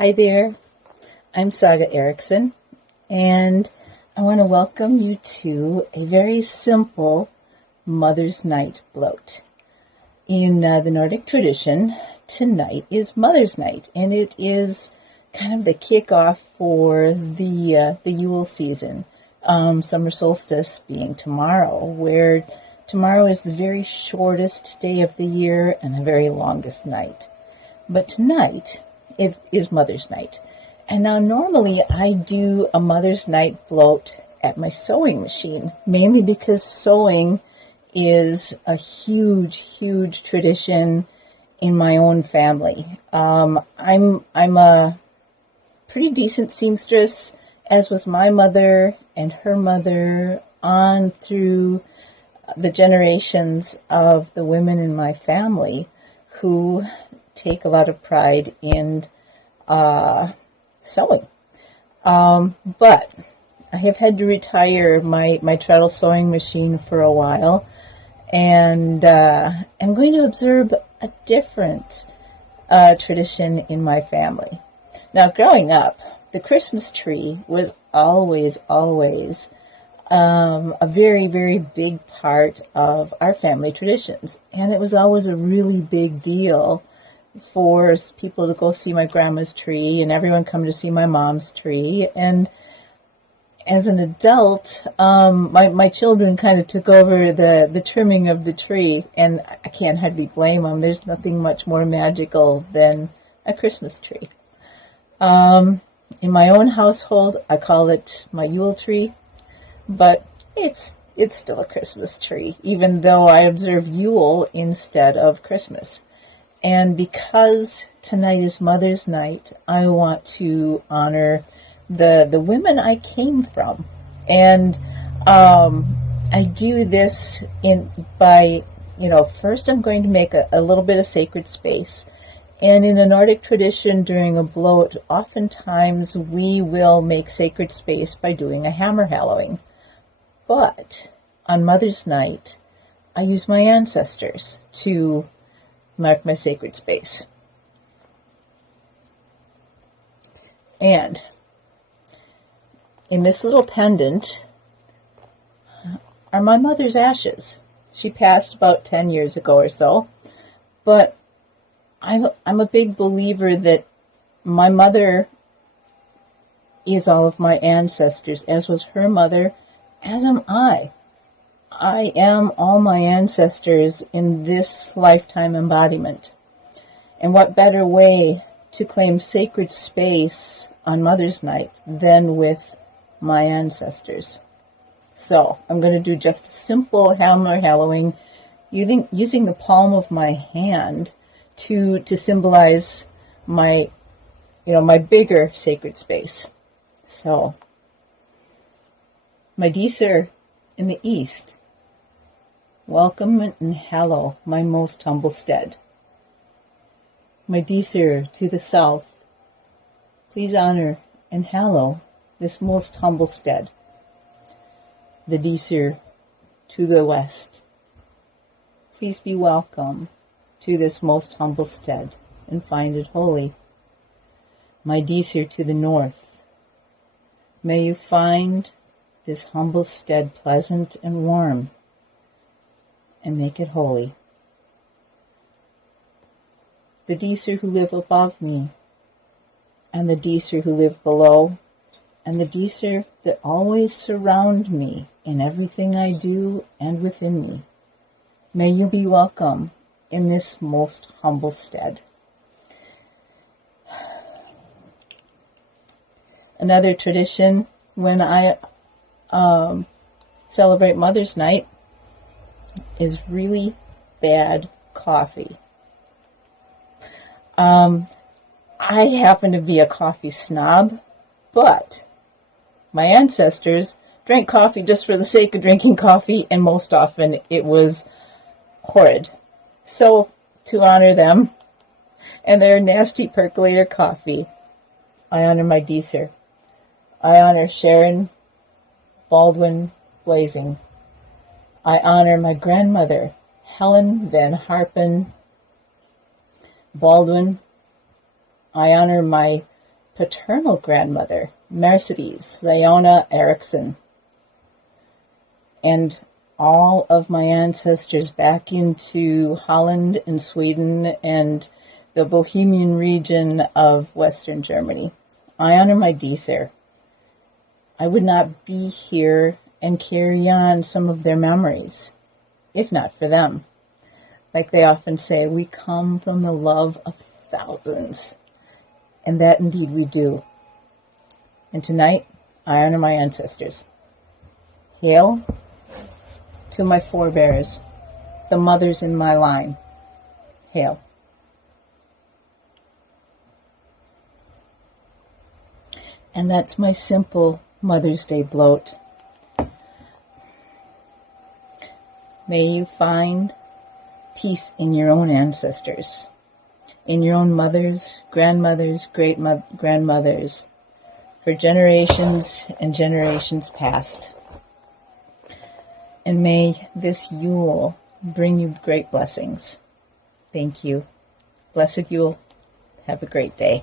Hi there, I'm Saga Erickson, and I want to welcome you to a very simple Mother's Night bloat. In the Nordic tradition, tonight is Mother's Night, and it is kind of the kickoff for the Yule season, summer solstice being tomorrow, where tomorrow is the very shortest day of the year and the very longest night. But tonight, it is Mother's Night. And now normally I do a Mother's Night bloat at my sewing machine, mainly because sewing is a huge tradition in my own family. I'm a pretty decent seamstress, as was my mother and her mother, on through the generations of the women in my family who take a lot of pride in sewing. But I have had to retire my treadle sewing machine for a while, and I'm going to observe a different tradition in my family. Now, growing up, the Christmas tree was always a very big part of our family traditions, and it was always a really big deal for people to go see my grandma's tree and everyone come to see my mom's tree. And as an adult, my children kind of took over the trimming of the tree, and I can't hardly blame them. There's nothing much more magical than a Christmas tree. In my own household, I call it my Yule tree, but it's still a Christmas tree, even though I observe Yule instead of Christmas. And because tonight is Mother's Night, I want to honor the women I came from. And I do this by first I'm going to make a little bit of sacred space. And in a Nordic tradition, during a bloat, oftentimes we will make sacred space by doing a hammer hallowing. But on Mother's Night, I use my ancestors to mark my sacred space. And in this little pendant are my mother's ashes. She passed about 10 years ago or so, but I'm a big believer that my mother is all of my ancestors, as was her mother, as am I. I am all my ancestors in this lifetime embodiment. And what better way to claim sacred space on Mother's Night than with my ancestors? So I'm going to do just a simple hammer hallowing using the palm of my hand to symbolize my bigger sacred space. So, my Disir in the east, welcome and hallow my most humble stead. My Disir to the south, please honor and hallow this most humble stead. The Disir to the west, please be welcome to this most humble stead and find it holy. My Disir to the north, may you find this humble stead pleasant and warm, and make it holy. The Disir who live above me, and the Disir who live below, and the Disir that always surround me in everything I do and within me, may you be welcome in this most humble stead. Another tradition when I celebrate Mother's Night is really bad coffee. I happen to be a coffee snob, but my ancestors drank coffee just for the sake of drinking coffee, and most often it was horrid. So, to honor them and their nasty percolator coffee, I honor my Disir. I honor Sharon Baldwin Blazing. I honor my grandmother, Helen Van Harpen Baldwin. I honor my paternal grandmother, Mercedes Leona Erickson, and all of my ancestors back into Holland and Sweden and the Bohemian region of Western Germany. I honor my Deezer. I would not be here and carry on some of their memories, if not for them. Like they often say, we come from the love of thousands. And that indeed we do. And tonight, I honor my ancestors. Hail to my forebears, the mothers in my line. Hail. And that's my simple Mother's Day bloat. May you find peace in your own ancestors, in your own mothers, grandmothers, great-grandmothers, for generations and generations past. And may this Yule bring you great blessings. Thank you. Blessed Yule. Have a great day.